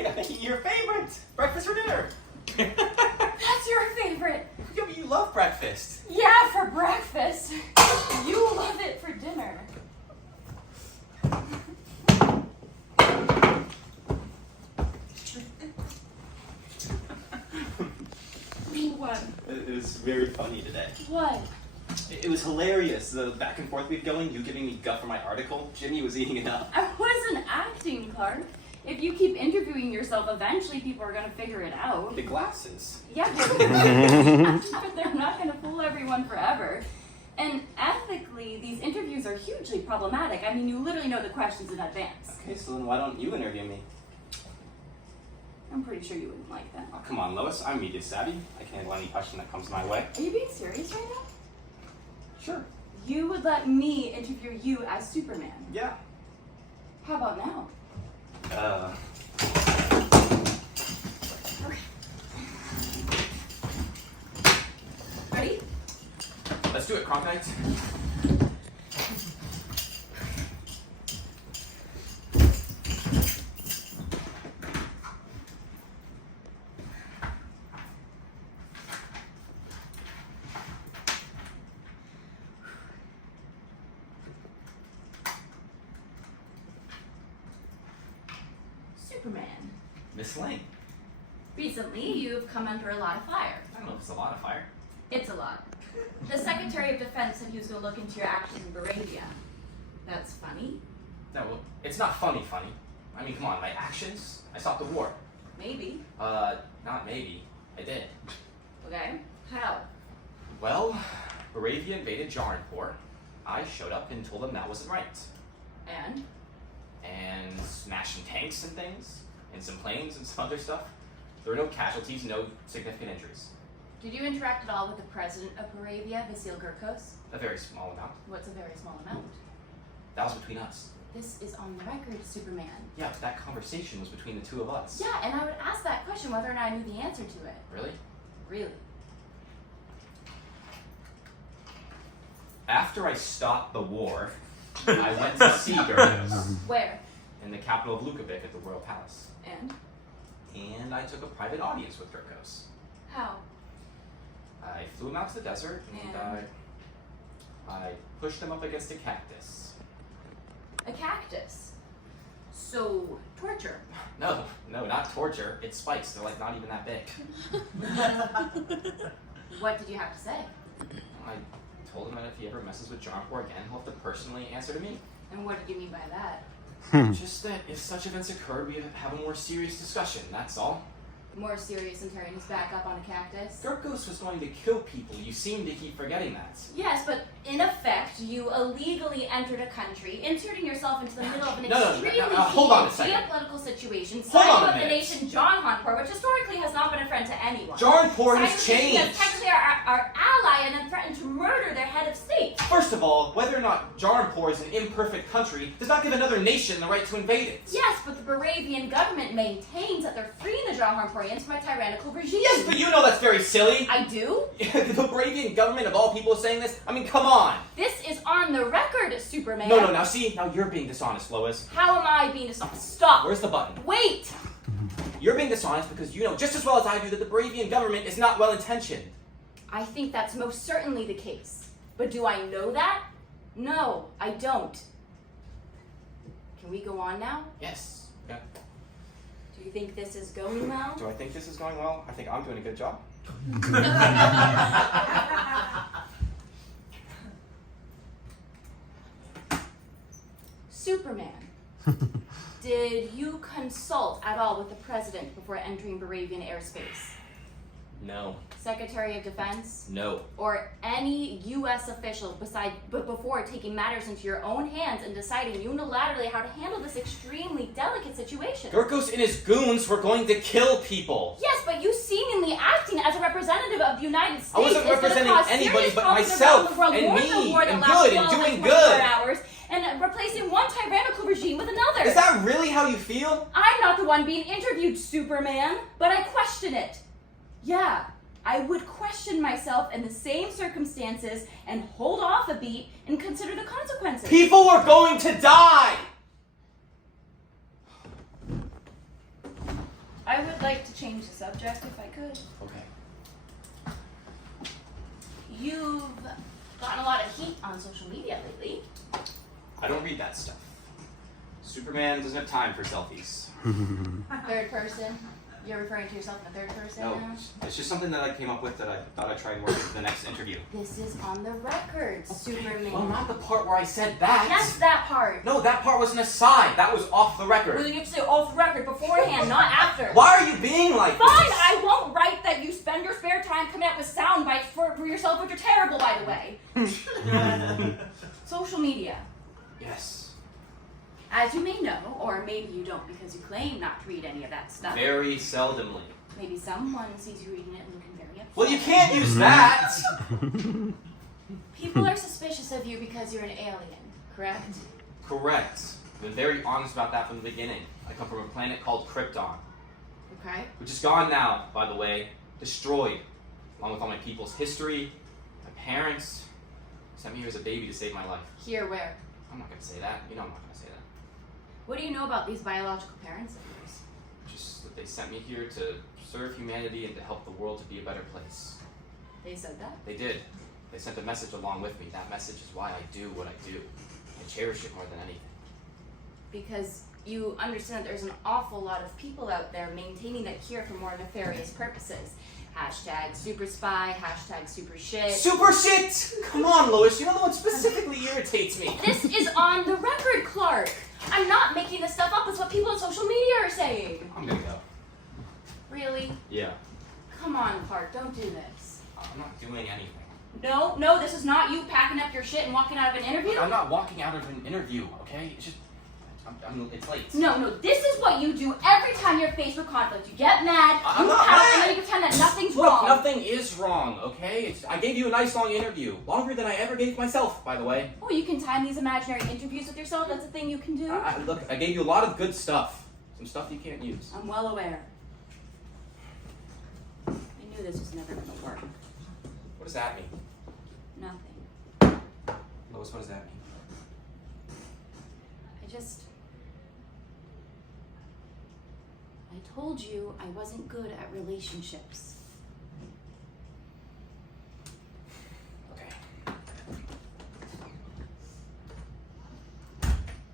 Your favorite! Breakfast or dinner? That's your favorite. Yeah, but you love breakfast. Yeah, for breakfast. You love it for dinner. What? It was very funny today. What? It was hilarious, the back and forth we've going, you giving me guff for my article. Jimmy was eating it up. I wasn't acting, Clark. If you keep interviewing yourself, eventually people are going to figure it out. The glasses. Yeah, but they're not going to fool everyone forever. And ethically, these interviews are hugely problematic. I mean, you literally know the questions in advance. Okay, so then why don't you interview me? I'm pretty sure you wouldn't like that. Oh, come on, Lois. I'm media savvy. I can handle any question that comes my way. Are you being serious right now? Sure. You would let me interview you as Superman. Yeah. How about now? Ready? Let's do it, Cronkite. Superman. Miss Lane. Recently, you've come under a lot of fire. I don't know if it's a lot of fire. It's a lot. The Secretary of Defense said he was going to look into your actions in Baravia. That's funny. No, well, it's not funny. I mean, come on, my actions? I stopped the war. Maybe. Not maybe. I did. Okay. How? Well, Baravia invaded Jaranpur. I showed up and told them that wasn't right. And? And smashed some tanks and things, and some planes and some other stuff. There were no casualties, no significant injuries. Did you interact at all with the president of Baravia, Vasil Gurkos? A very small amount. What's a very small amount? That was between us. This is on the record, Superman. Yeah, but that conversation was between the two of us. Yeah, and I would ask that question whether or not I knew the answer to it. Really? Really? After I stopped the war, I went to see Gurkos Where? in the capital of Lukavik at the Royal Palace. And I took a private audience with Gurkos. How? I flew him out to the desert, and I pushed him up against a cactus. A cactus. So, torture. No, not torture. It's spikes. They're like not even that big. What did you have to say? I told him that if he ever messes with Jaranpur again, he'll have to personally answer to me. And what did you mean by that? Just that if such events occurred, we'd have a more serious discussion, that's all. More serious than turning his back up on a cactus? Gurkos was going to kill people. You seem to keep forgetting that. Yes, but in effect, you illegally entered a country, inserting yourself into the middle of an No, extremely hold on a second. geopolitical situation, Hold on siding a with the minute. nation Jaranpur, which historically has not been a friend to anyone. Jaranpur has Siding with changed. that's technically our ally and then threatened to murder their head of state. First of all, whether or not Jaranpur is an imperfect country does not give another nation the right to invade it. Yes, but the Baravian government maintains that they're freeing the Jaranpurians from a tyrannical regime. Yes, but you know that's very silly. I do? The Baravian government of all people is saying this? I mean, come on. This is on the record, Superman. No, now you're being dishonest, Lois. How am I being dishonest? Stop. Where's the button? Wait. You're being dishonest because you know just as well as I do that the Baravian government is not well-intentioned. I think that's most certainly the case. But do I know that? No, I don't. Can we go on now? Yes. Yeah. Do you think this is going well? Do I think this is going well? I think I'm doing a good job. Superman, did you consult at all with the president before entering Baravian airspace? No. Secretary of Defense? No. Or any U.S. official before taking matters into your own hands and deciding unilaterally how to handle this extremely delicate situation? Gurkos and his goons were going to kill people. Yes, but you seemingly acting as a representative of the United States. I wasn't representing anybody but myself and me and good and doing good. Hours and replacing one tyrannical regime with another. Is that really how you feel? I'm not the one being interviewed, Superman, but I question it. Yeah, I would question myself in the same circumstances and hold off a beat and consider the consequences. People are going to die! I would like to change the subject if I could. Okay. You've gotten a lot of heat on social media lately. I don't read that stuff. Superman doesn't have time for selfies. Third person? You're referring to yourself in the third person No, now? it's just something that I came up with that I thought I'd try and work into the next interview. This is on the record, Superman. Well, not the part where I said that. Yes, that part. No, that part was an aside. That was off the record. Well, then you have to say off the record beforehand, not after. Why are you being like Fine, this? I won't write that you spend your spare time coming up with sound bites for yourself, which are terrible, by the way. Social media. Yes. As you may know, or maybe you don't because you claim not to read any of that stuff. Very seldomly. Maybe someone sees you reading it and looking very upset. Well, you can't use that! People are suspicious of you because you're an alien, correct? Correct. I've been very honest about that from the beginning. I come from a planet called Krypton, Okay. which is gone now, by the way. Destroyed. Along with all my people's history, my parents sent me here as a baby to save my life. Here, where? I'm not going to say that. You know I'm not going to say that. What do you know about these biological parents of yours? Just that they sent me here to serve humanity and to help the world to be a better place. They said that? They did. They sent a message along with me. That message is why I do what I do. I cherish it more than anything. Because you understand that there's an awful lot of people out there maintaining that here for more nefarious purposes. Hashtag super spy, hashtag super shit. Super shit! Come on, Lois. You're the one specifically irritates me. This is on the record, Clark. I'm not making this stuff up. It's what people on social media are saying. I'm gonna go. Really? Yeah. Come on, Clark. Don't do this. I'm not doing anything. No, this is not you packing up your shit and walking out of an interview. I'm not walking out of an interview, okay? It's just, it's late. No, this is what you do every time you're faced with conflict. You get mad, I'm you not pout, mad. and then you pretend that nothing's Look, wrong. nothing is wrong, okay? I gave you a nice long interview. Longer than I ever gave myself, by the way. Oh, you can time these imaginary interviews with yourself? That's a thing you can do? Look, I gave you a lot of good stuff. Some stuff you can't use. I'm well aware. I knew this was never going to work. What does that mean? Nothing. Lois, what does that mean? I told you I wasn't good at relationships.